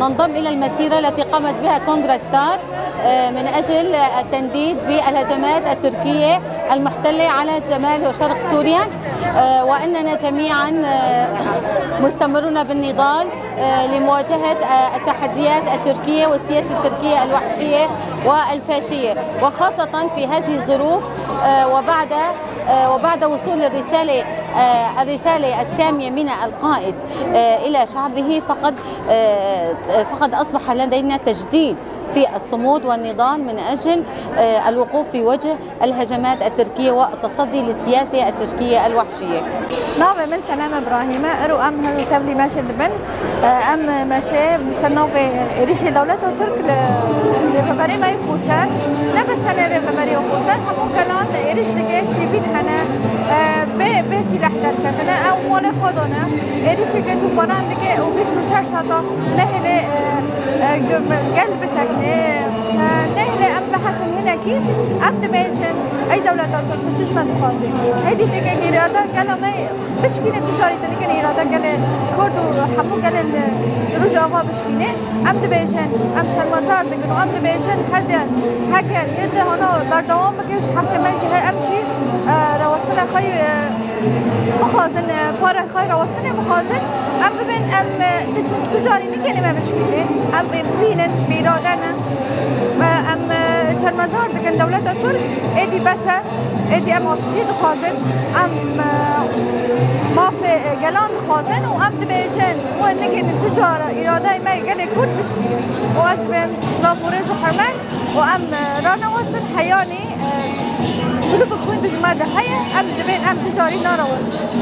ننضم إلى المسيرة التي قامت بها كونغرستار من أجل التنديد بالهجمات التركية المحتلة على شمال وشرق سوريا، وأننا جميعا مستمرون بالنضال لمواجهة التحديات التركية والسياسة التركية الوحشية والفاشية، وخاصة في هذه الظروف وبعد وصول الرسالة السامية من القائد إلى شعبه، فقد أصبح لدينا تجديد في الصمود والنضال من أجل الوقوف في وجه الهجمات التركية والتصدي للسياسة التركية الوحشية. ناوي من سلام إبراهيم أرو أم هلو تبلي ماشي دبن أم ماشي بسنوفي ريشي دولته ترك لفبري ما يفوسان نبس سنة لفبري وفوسان همو قلان ريش دقي سيفين هنا بسلاح دلتنا أو مولي خودونا ريشي قلتو بران دقي وبيستو چار ساتا نهلي قلب سكنة نهلي أم بحسن هنا كيف أم دبيشن أي دولة ترك تشوش ما تخازي هيدي تقي إرادة قلنا بشكينة تجاري تنكن إرادة قل كردو حمو قل رجعوا بشكينة أم دبيشن أم شرمزار دقن وأم دبيشن هذا هكر يده هنا بردوام مكيش حتى ماشي هاي أمشي روستنا خي مخازن بارا خي روستنا مخازن أم ببين أم تجاري نكن ما بشكينة أم فينن بإرادنا أم شرمزار دقن دولة ترك إدي بس إدي أم عشتي دخازن أم ما في جلان خازن وأم دبيجن ونكن التجارة إرادة ما يقال كل مشكلة وأدبن سلافوريز وحرمان وأم رانا وسط حياني دلو بتخون تجمع دحية أم دبين أم تجاري نارا وسط.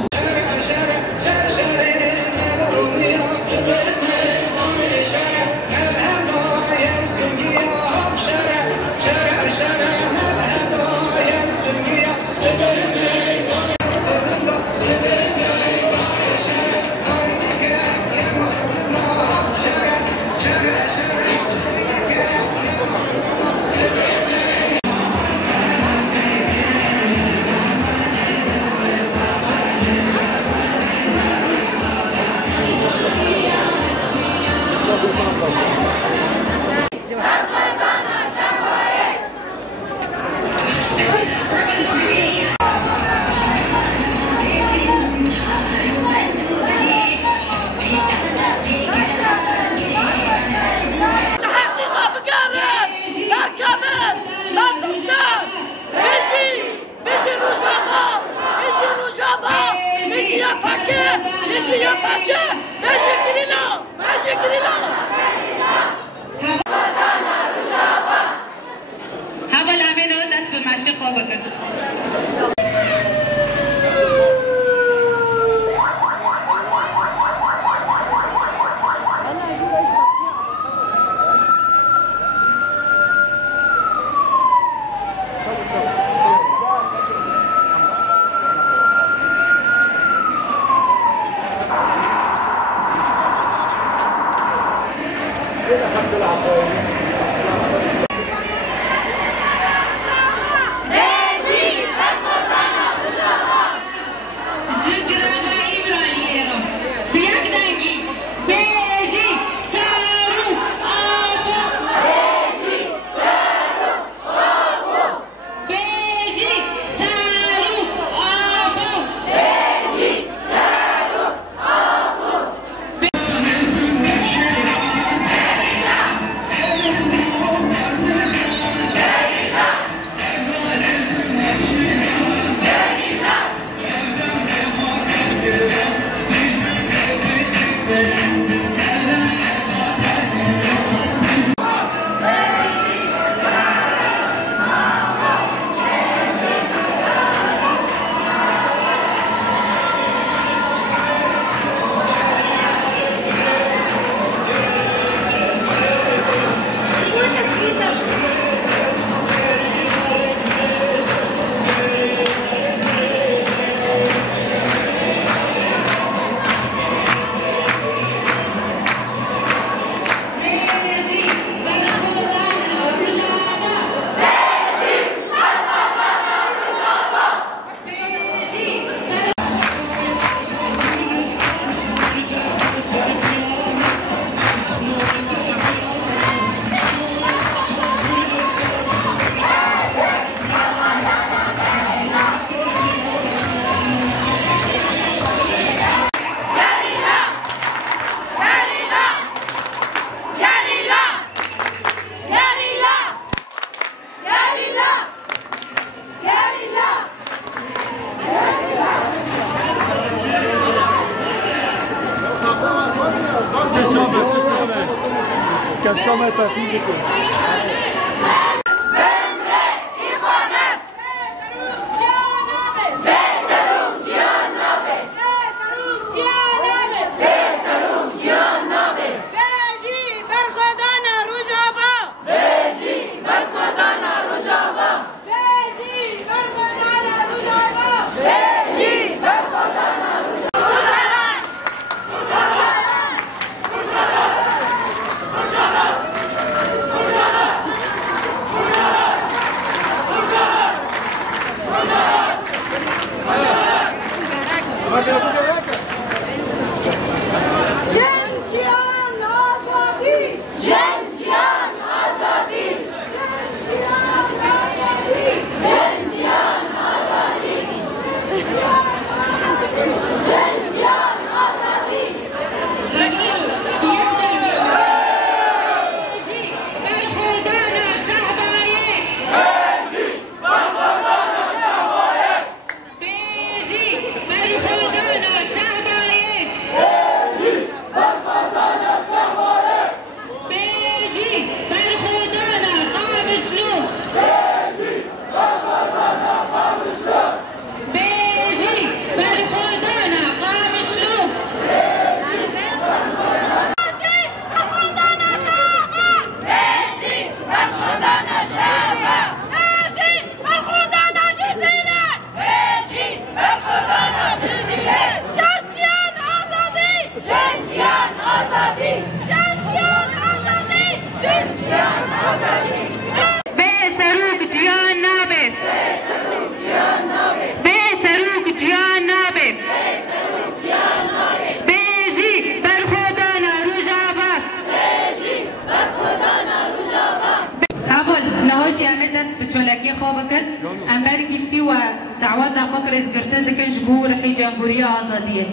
چولکی خواب کن امبر گشتی و دعوت دقیق رئیس گرتن دکن جبور حی جمهوری آزادیه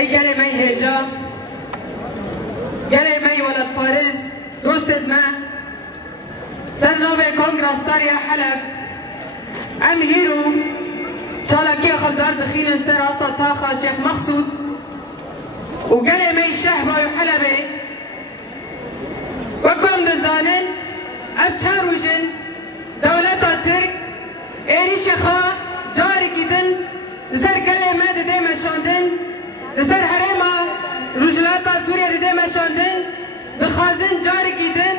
ای گله می هیجا گله می ولد پاريز دوستت ما سرنامه کنگراستاری حلب ام هیرو چالاکی خلدار دخیل سر استا تاخا شیخ مقصود و گله می شهبا و حلبه وکم دزانن اب چاروجن دولتا ترک ایری شیخا جاری گیدن سر گله ما دده مشاندن لسر حرما رجلاتا سوريا دي مشاندن دخازن جاري گيدن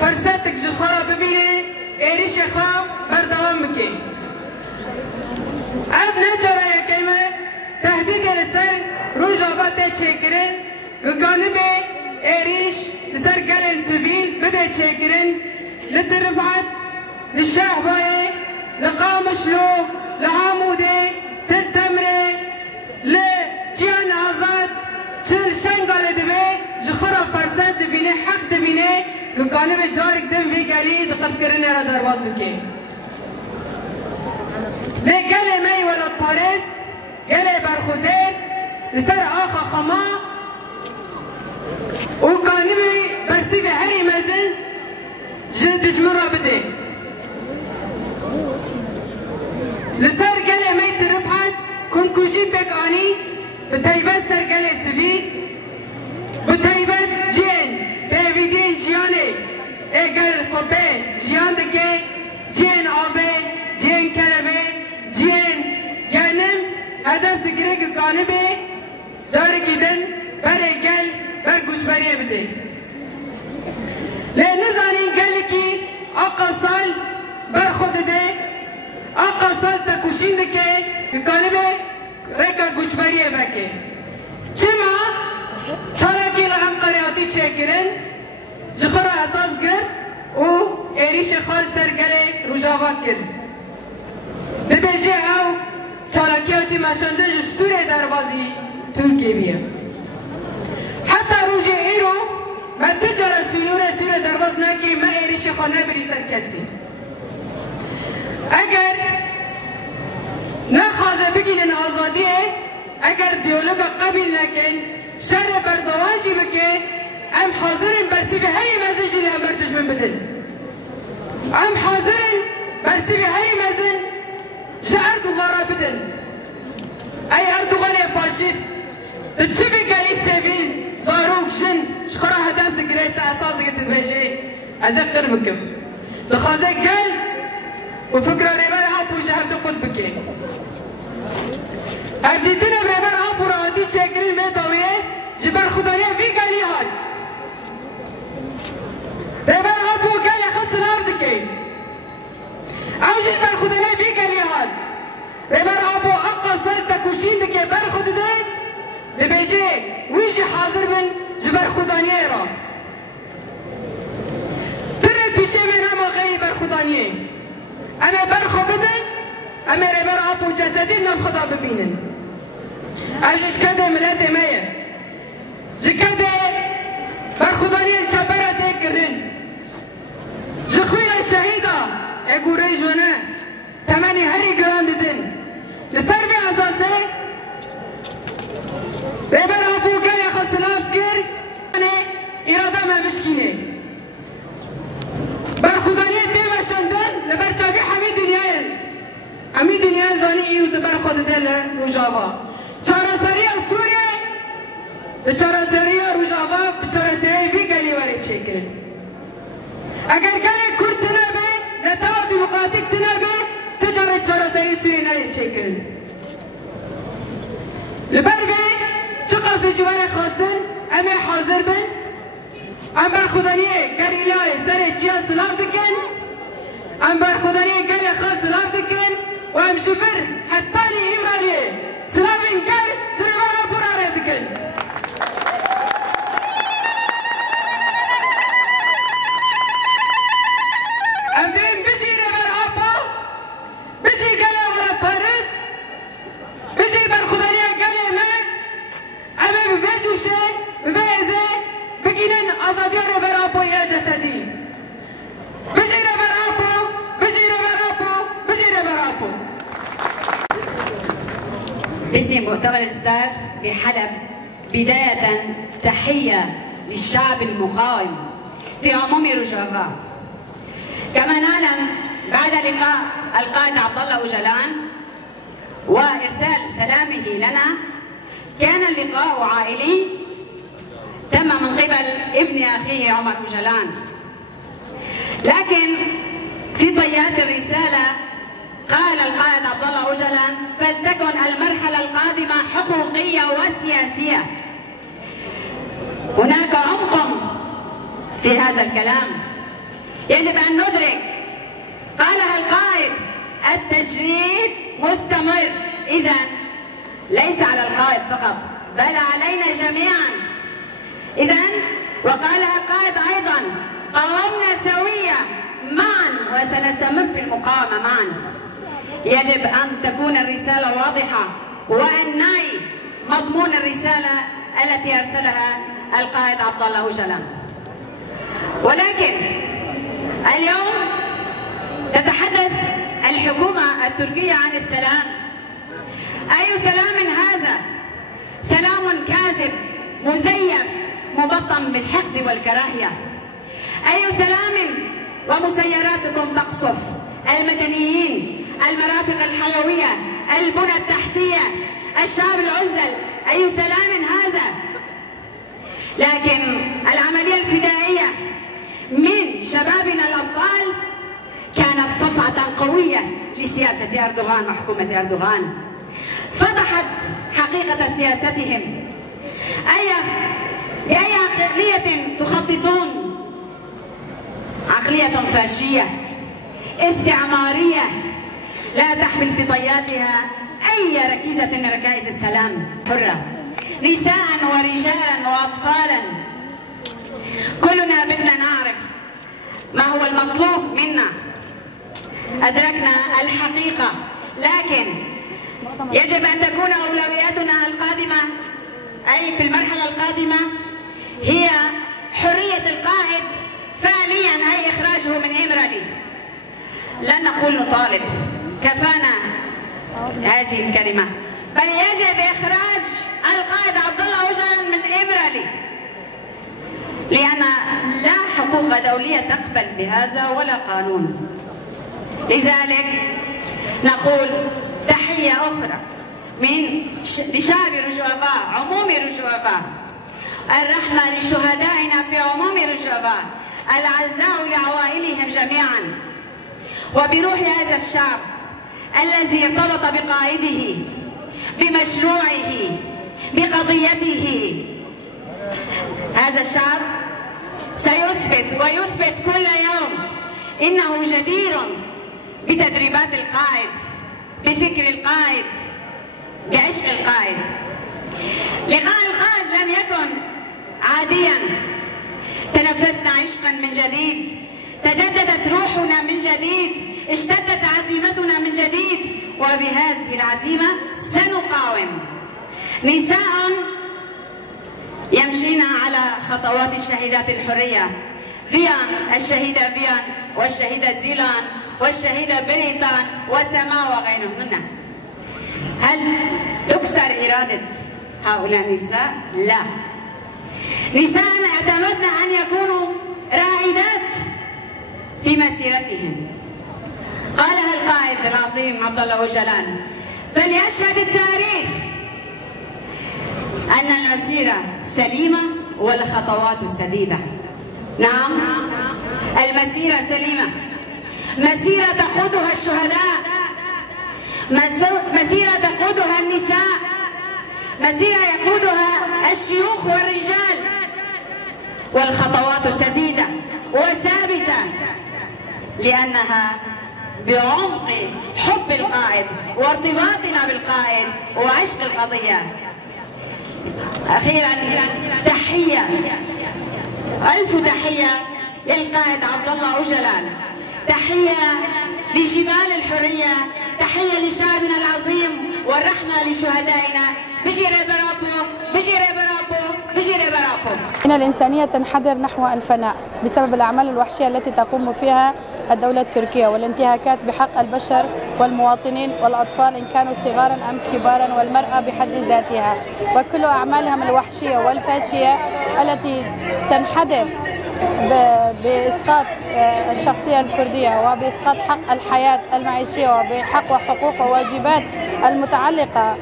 فرصتك جخورا ببيني ايري شيخا بردوام بكي اب نجرا يكيمه تهديد لسر رجابا دي چكرن وقانبه ايريش لسر قلن سبيل بده چكرن لترفعت للشهباي لقامشلو لعامودي تنتمري جیان آزاد چل شنگال دبی جخورا فرصت دبینه حق دبینه گانه به جارک دم وی گلی دقت کرنه را درواز بکی به گله می ولد پاريز گله برخودین لسر آخا خما و گانه بی برسی به هری مزن جن دجمن را بده لسر گله می ترفعت کنکوژی بگانی بتایبت سرگل سوی بتایبت جین به ویدین جیانه اگر خوبه جیان دکه جین آبه جین کربه جین گنم هدف دگره که گانبه داره گیدن بره گل بر گوشبریه بده لینه زانین گلی که آقا سال بر خود ده آقا سال تکوشین دکه گانبه رکا گوشبریه بکه چما چالاکی لهم قریاتی چکرن جخورا اساس گرد و ایریش خال سرگله روژاوا کرد دبیجه او چالاکیاتی مشانده جستوره دروازی ترکیه بیه حتی روژه ایرو من تجار سیلور سیل دروازی دباز ناكي ما إيريشي خانه بريزن كسي اگر نخوازه بگیرن آزادیه اگر دیالوگا قبیل نکن شر بردواجی بکه ام حاضرن برسی به هی مزن جلی هم بردجمن بدن ام حاضرن برسی به هی مزن جه اردوغارا بدن ای اردوغان فاشیست چه بگلی سبیل زاروک جن شخورا هدف دگره تا اساس گرد بهجه از اقر بکم دخوازه گل وفكرة ريبان هابو جهة تقود بكي ارديتنا بريبان هابو رادي تشكرين ميدوية جبال خدانية في قالي هاد ريبان هابو قال يخص الارض كي او جبال خدانية في قالي هاد ريبان هابو اقا سلطة كوشين دكي بار خددين لبيجي ويجي حاضر من جبال خدانية را ترى بيشي من هما غير بار خدانية اما برخو بدن اما ربر عفو جسدي نم خدا ببینن اوجش کده ملت مایه جکده برخودانی چپره تک کردن جخوی شهیدا اگوری جونه تمنی هری گران دیدن لسر بی اساسه ربر عفو کلی خسلاف کر اراده ما بشکینه برخودانی دیو شندن لبرچابی همین دنیا زانی ایو دبر خود دل روجاوا چارەسەری سوریه به چارەسەری روجاوا به چارەسەری وی گلی وری چیکرن اگر گلی کرد تنبه نتاو دموکراتیک تنبه تجارت چارەسەری سوریه نه چیکرن لبر وی چه قصدی جواری خواستن امی حاضر بن ام برخودانیه گریلای سر چیا سلاف دکن ام برخودانیه گلی خواست سلاف دکن و ام شفر حتی لی ایمرالیه سلاف انکر جربارا پراره دکن ام دیم بجی ربر آپا بجی گلی ولد پارس بجی برخودانیه گلی مک ام بفجوشه بفیزه بگینن آزادی ربر آپا یا جسدی بجی ربر آپا بجی ربر آپا بجی ربر آپا باسم مؤتمر الستار بحلب بداية تحية للشعب المقاوم في عموم روجافا. كما نعلم بعد لقاء القائد عبد الله أوجلان وإرسال سلامه لنا كان اللقاء عائلي تم من قبل ابن أخيه عمر أوجلان، لكن في طيات الرسالة قال القائد عبد الله أوجلان فلتكن المرحلة القادمة حقوقية وسياسية. هناك عمق في هذا الكلام يجب أن ندرك. قالها القائد التجريد مستمر، إذن ليس على القائد فقط بل علينا جميعا. إذن وقالها القائد أيضا قاومنا سويا معا وسنستمر في المقاومة معا. يجب أن تكون الرسالة واضحة وأن نعي مضمون الرسالة التي أرسلها القائد عبد الله أوجلان. ولكن اليوم تتحدث الحكومة التركية عن السلام. أي سلام هذا؟ سلام كاذب مزيف مبطن بالحقد والكراهية. أي سلام ومسيراتكم تقصف المدنيين، المرافق الحيوية، البنى التحتية، الشعب العزل. أي سلام هذا؟ لكن العملية الفدائية من شبابنا الأبطال كانت صفعة قوية لسياسة أردوغان وحكومة أردوغان، فضحت حقيقة سياستهم. بأي عقلية تخططون؟ عقلية فاشية استعمارية لا تحمل في طياتها أي ركيزة من ركائز السلام حرة. نساء ورجالا وأطفالا كلنا بدنا نعرف ما هو المطلوب منا. أدركنا الحقيقة، لكن يجب أن تكون أولوياتنا القادمة أي في المرحلة القادمة هي حرية القائد فعليا أي إخراجه من إمرالي. لن نقول نطالب، كفانا هذه الكلمة، بل يجب إخراج القائد عبد الله أوجلان من إمرالي، لأن لا حقوق دولية تقبل بهذا ولا قانون. لذلك نقول تحية أخرى لشعب رجوفا، عموم رجوفا، الرحمة لشهدائنا في عموم رجوفا، العزاء لعوائلهم جميعا، وبروح هذا الشعب الذي ارتبط بقائده، بمشروعه، بقضيته. هذا الشعب سيثبت ويثبت كل يوم إنه جدير بتدريبات القائد، بفكر القائد، بعشق القائد. لقاء القائد لم يكن عاديا، تنفسنا عشقا من جديد، تجددت روحنا من جديد، اشتدت عزيمتنا من جديد، وبهذه العزيمة سنقاوم. نساء يمشين على خطوات الشهيدات الحرية، فيان، الشهيدة فيان، والشهيدة زيلان، والشهيدة بريطان، وسماء وغيرهن. هل تكسر إرادة هؤلاء النساء؟ لا. نساء اعتمدنا أن يكونوا رائدات في مسيرتهم. قالها القائد العظيم عبد الله أوجلان: فليشهد التاريخ أن المسيرة سليمة والخطوات سديدة. نعم، المسيرة سليمة، مسيرة تقودها الشهداء، مسيرة تقودها النساء، مسيرة يقودها الشيوخ والرجال، والخطوات سديدة وثابتة، لأنها بعمق حب القائد وارتباطنا بالقائد وعشق القضية. أخيرا تحية، ألف تحية للقائد عبد الله أوجلان، تحية لجبال الحرية، تحية لشعبنا العظيم، والرحمة لشهدائنا. بجيري برابو، بجيري برابو، بجيري برابو. إن الإنسانية تنحدر نحو الفناء بسبب الأعمال الوحشية التي تقوم فيها الدولة التركية، والانتهاكات بحق البشر والمواطنين والأطفال إن كانوا صغارا أم كبارا، والمرأة بحد ذاتها، وكل أعمالهم الوحشية والفاشية التي تنحدر بإسقاط الشخصية الكردية، وبإسقاط حق الحياة المعيشية، وبحق وحقوق وواجبات المتعلقة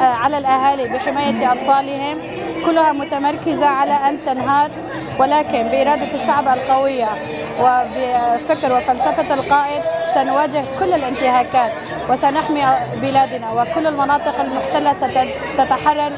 على الأهالي بحماية أطفالهم، كلها متمركزة على أن تنهار. ولكن بإرادة الشعب القوية وبفكر وفلسفة القائد سنواجه كل الانتهاكات، وسنحمي بلادنا، وكل المناطق المحتلة ستتحرر